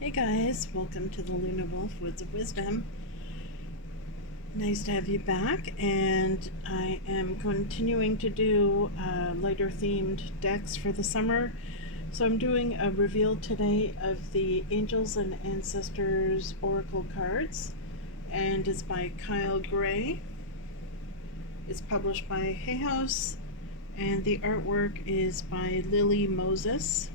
Hey guys, welcome to the Lunawolf Woods of Wisdom. Nice to have you back, and I am continuing to do lighter themed decks for the summer. So I'm doing a reveal today of the Angels and Ancestors Oracle cards, and it's by Kyle Gray. It's published by Hay House, and the artwork is by Lily Moses.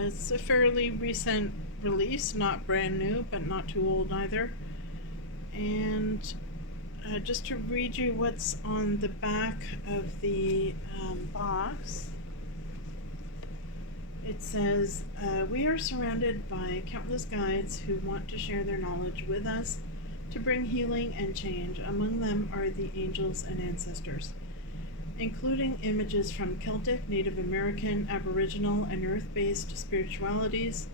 It's a fairly recent release, not brand new, but not too old either. And just to read you what's on the back of the box, it says, we are surrounded by countless guides who want to share their knowledge with us to bring healing and change. Among them are the angels and ancestors, including images from Celtic, Native American, Aboriginal, and Earth-based spiritualities.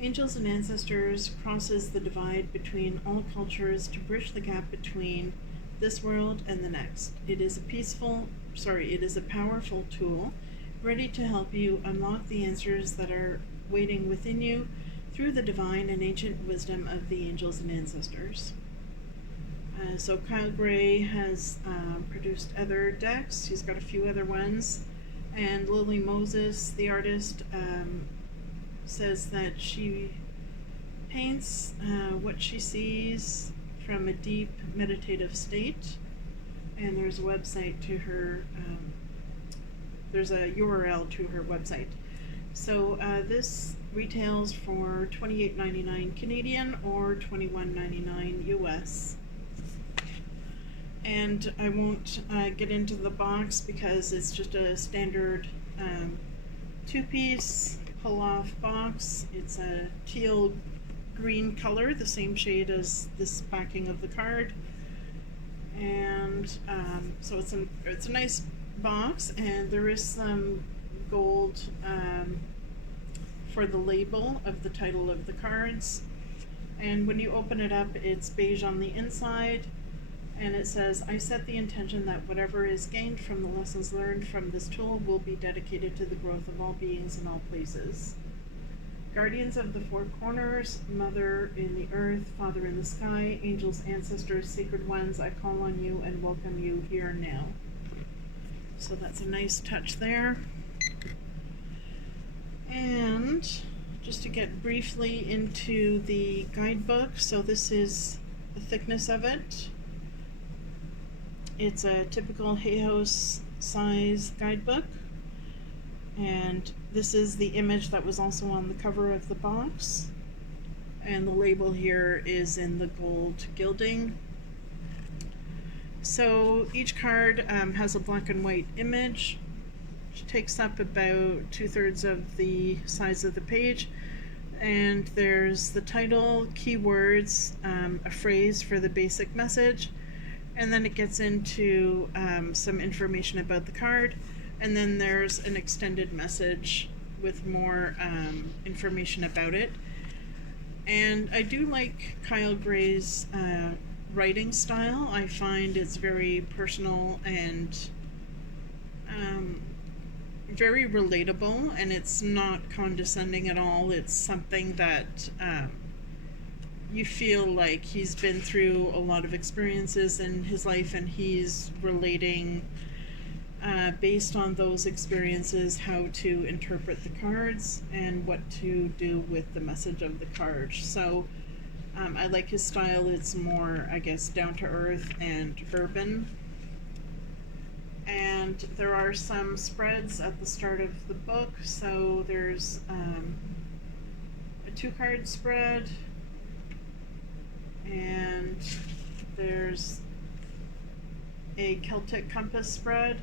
Angels and Ancestors crosses the divide between all cultures to bridge the gap between this world and the next. It is a powerful tool, ready to help you unlock the answers that are waiting within you through the divine and ancient wisdom of the angels and ancestors. So Kyle Gray has produced other decks. He's got a few other ones. And Lily Moses, the artist, says that she paints what she sees from a deep meditative state. And there's a website to her, there's a URL to her website. So this retails for $28.99 Canadian or $21.99 US. And I won't get into the box because it's just a standard two-piece pull-off box. It's a teal green color, the same shade as this backing of the card. And so it's a nice box, and there is some gold for the label of the title of the cards. And when you open it up, it's beige on the inside. And it says, I set the intention that whatever is gained from the lessons learned from this tool will be dedicated to the growth of all beings in all places. Guardians of the four corners, Mother in the earth, Father in the sky, angels, ancestors, sacred ones, I call on you and welcome you here now. So that's a nice touch there. And just to get briefly into the guidebook, so this is the thickness of it. It's a typical Hay House size guidebook, and this is the image that was also on the cover of the box, and the label here is in the gold gilding. So each card has a black and white image, which takes up about 2/3 of the size of the page, and there's the title, keywords, a phrase for the basic message, and then it gets into some information about the card, and then there's an extended message with more information about it. And I do like Kyle Gray's writing style. I find it's very personal and very relatable, and it's not condescending at all. It's something that you feel like he's been through a lot of experiences in his life, and he's relating based on those experiences how to interpret the cards and what to do with the message of the card. So I like his style. It's more, I guess, down to earth and urban. And there are some spreads at the start of the book. So there's a 2-card spread, and there's a Celtic compass spread,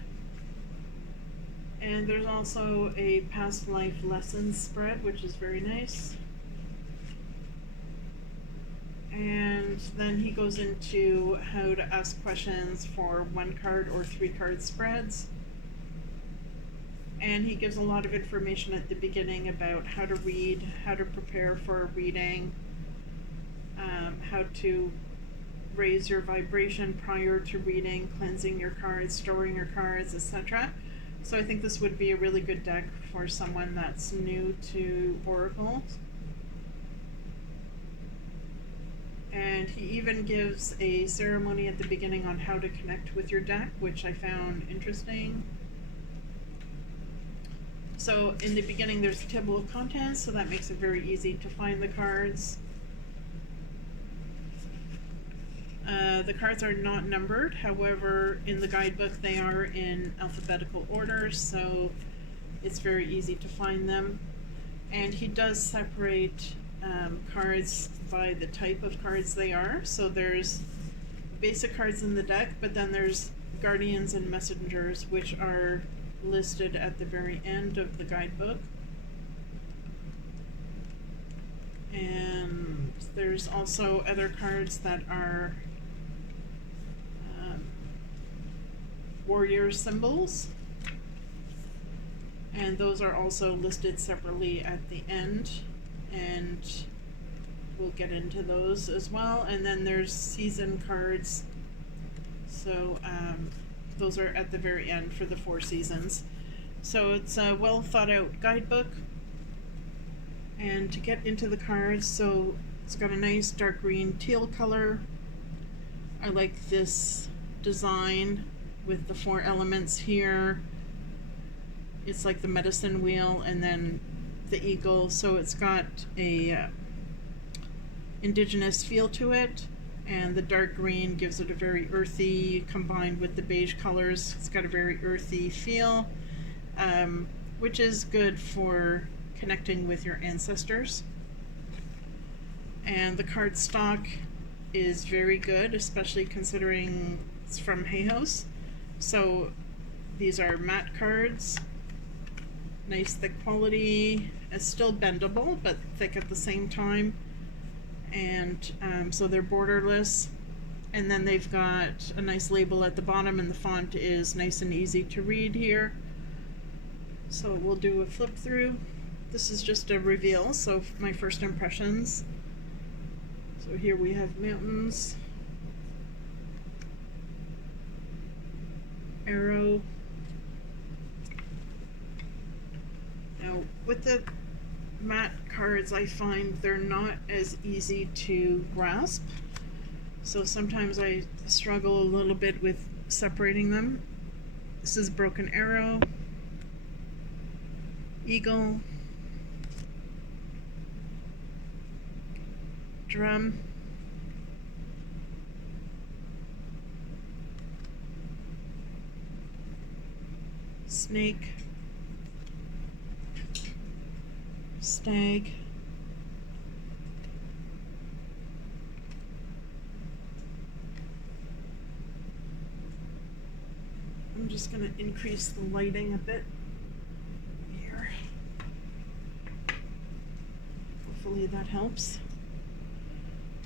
and there's also a past life lessons spread, which is very nice. And then he goes into how to ask questions for 1-card or 3-card spreads, and he gives a lot of information at the beginning about how to read, how to prepare for a reading, how to raise your vibration prior to reading, cleansing your cards, storing your cards, etc. So I think this would be a really good deck for someone that's new to Oracle. And he even gives a ceremony at the beginning on how to connect with your deck, which I found interesting. So in the beginning there's a table of contents, so that makes it very easy to find the cards. The cards are not numbered, however in the guidebook they are in alphabetical order, so it's very easy to find them. And he does separate cards by the type of cards they are. So there's basic cards in the deck, but then there's guardians and messengers, which are listed at the very end of the guidebook. And there's also other cards that are warrior symbols, and those are also listed separately at the end, and we'll get into those as well. And then there's season cards, so those are at the very end for the 4 seasons. So it's a well thought out guidebook. And to get into the cards, so it's got a nice dark green teal color. I like this design with the 4 elements here. It's like the medicine wheel and then the eagle, so it's got a indigenous feel to it, and the dark green gives it a very earthy, combined with the beige colors, it's got a very earthy feel, which is good for connecting with your ancestors. And the card stock is very good, especially considering it's from Hay House. So these are matte cards, nice thick quality. It's still bendable, but thick at the same time. And so they're borderless. And then they've got a nice label at the bottom, and the font is nice and easy to read here. So we'll do a flip through. This is just a reveal, so my first impressions. So here we have mountains, arrow. Now with the matte cards, I find they're not as easy to grasp, so sometimes I struggle a little bit with separating them. This is broken arrow, eagle, drum, snake, stag, I'm just going to increase the lighting a bit here. Hopefully that helps.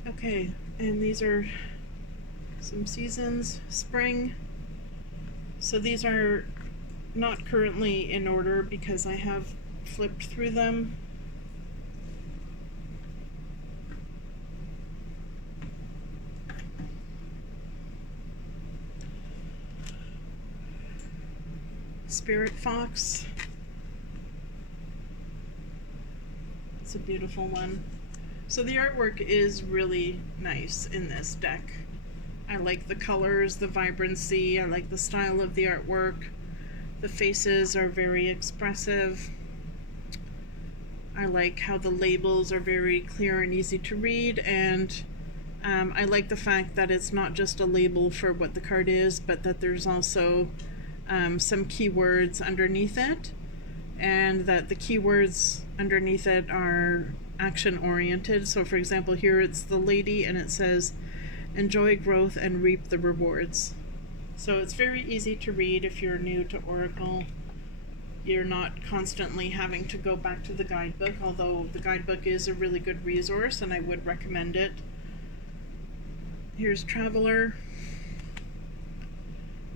Okay, and these are some seasons. Spring. So these are not currently in order because I have flipped through them. Spirit Fox. It's a beautiful one. So the artwork is really nice in this deck. I like the colors, the vibrancy, I like the style of the artwork. The faces are very expressive. I like how the labels are very clear and easy to read, and I like the fact that it's not just a label for what the card is, but that there's also some keywords underneath it, and that the keywords underneath it are action oriented. So for example, here it's the lady and it says enjoy growth and reap the rewards. So it's very easy to read if you're new to Oracle. You're not constantly having to go back to the guidebook, although the guidebook is a really good resource and I would recommend it. Here's Traveler,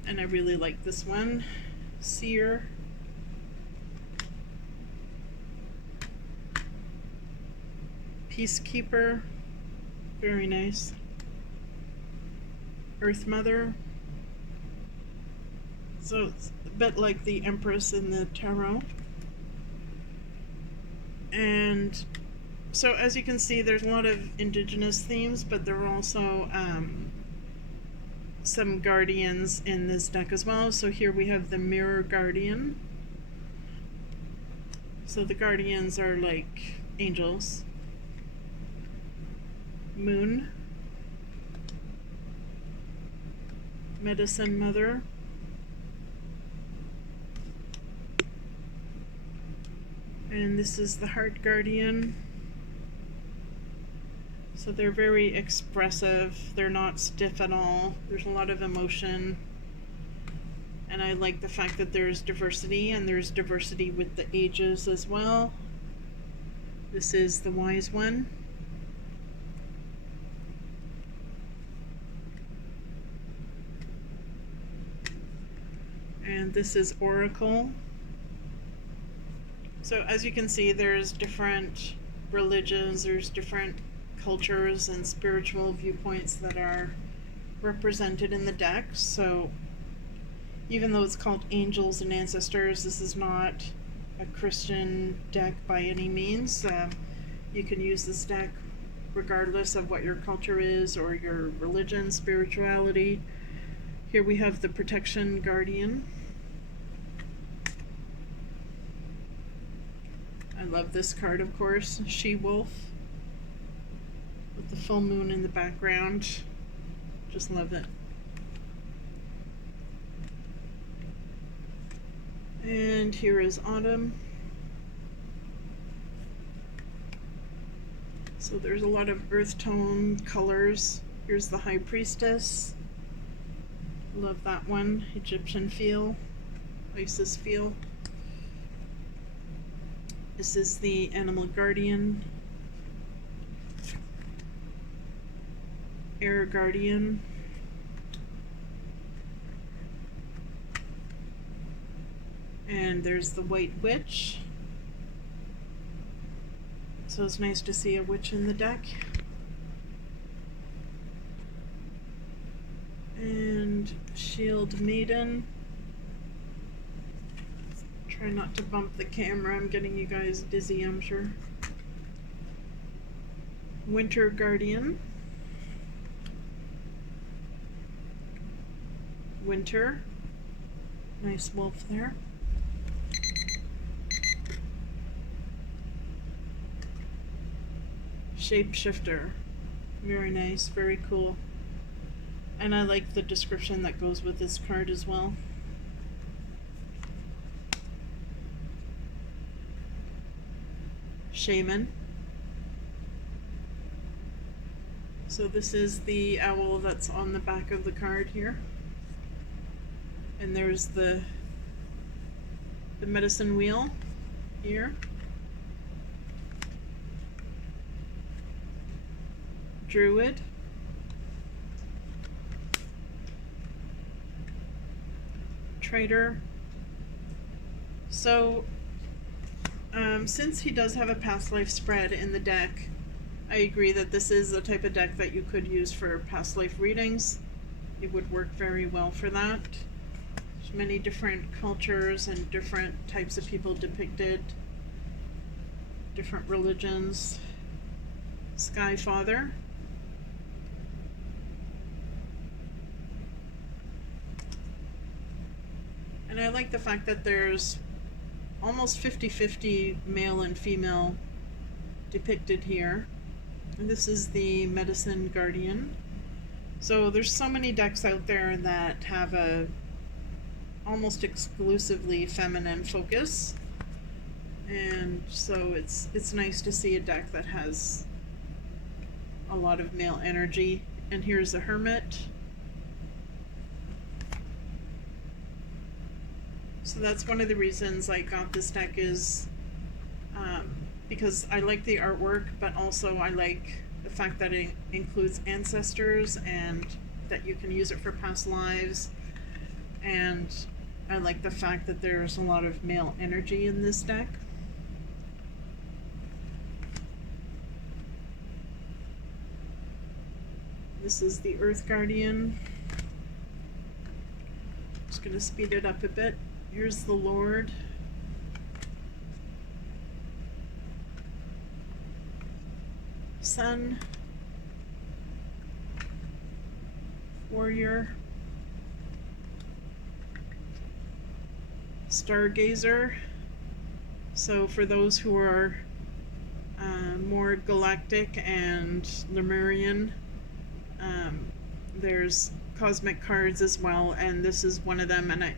and I really like this one. Seer, Peacekeeper, very nice. Earth Mother, So it's a bit like the Empress in the Tarot. And so as you can see, there's a lot of indigenous themes, but there are also some guardians in this deck as well. So here we have the Mirror Guardian. So the guardians are like angels. Moon. Medicine Mother. And this is the Heart Guardian. So they're very expressive. They're not stiff at all. There's a lot of emotion. And I like the fact that there's diversity, and there's diversity with the ages as well. This is the Wise One. And this is Oracle. So as you can see, there's different religions, there's different cultures and spiritual viewpoints that are represented in the deck. So even though it's called Angels and Ancestors, this is not a Christian deck by any means. You can use this deck regardless of what your culture is or your religion, spirituality. Here we have the Protection Guardian. I love this card, of course. She-Wolf with the full moon in the background. Just love it. And here is Autumn. So there's a lot of earth tone colors. Here's the High Priestess. Love that one. Egyptian feel. Isis feel. This is the Animal Guardian. Air Guardian. And there's the White Witch. So it's nice to see a witch in the deck. And Shield Maiden. Try not to bump the camera, I'm getting you guys dizzy, I'm sure. Winter Guardian. Winter. Nice wolf there. Shapeshifter. Very nice, very cool. And I like the description that goes with this card as well. Shaman. So this is the owl that's on the back of the card here. And there's the medicine wheel here. Druid. Trader. So since he does have a past life spread in the deck, I agree that this is the type of deck that you could use for past life readings. It would work very well for that. There's many different cultures and different types of people depicted, different religions. Sky Father. And I like the fact that there's almost 50-50 male and female depicted here. And this is the Medicine Guardian. So there's so many decks out there that have a almost exclusively feminine focus. And so it's nice to see a deck that has a lot of male energy. And here's the Hermit. So that's one of the reasons I got this deck is because I like the artwork, but also I like the fact that it includes ancestors and that you can use it for past lives. And I like the fact that there's a lot of male energy in this deck. This is the Earth Guardian. Just going to speed it up a bit. Here's the Lord. Sun. Warrior. Stargazer. So for those who are more galactic and Lemurian, there's cosmic cards as well, and this is one of them, and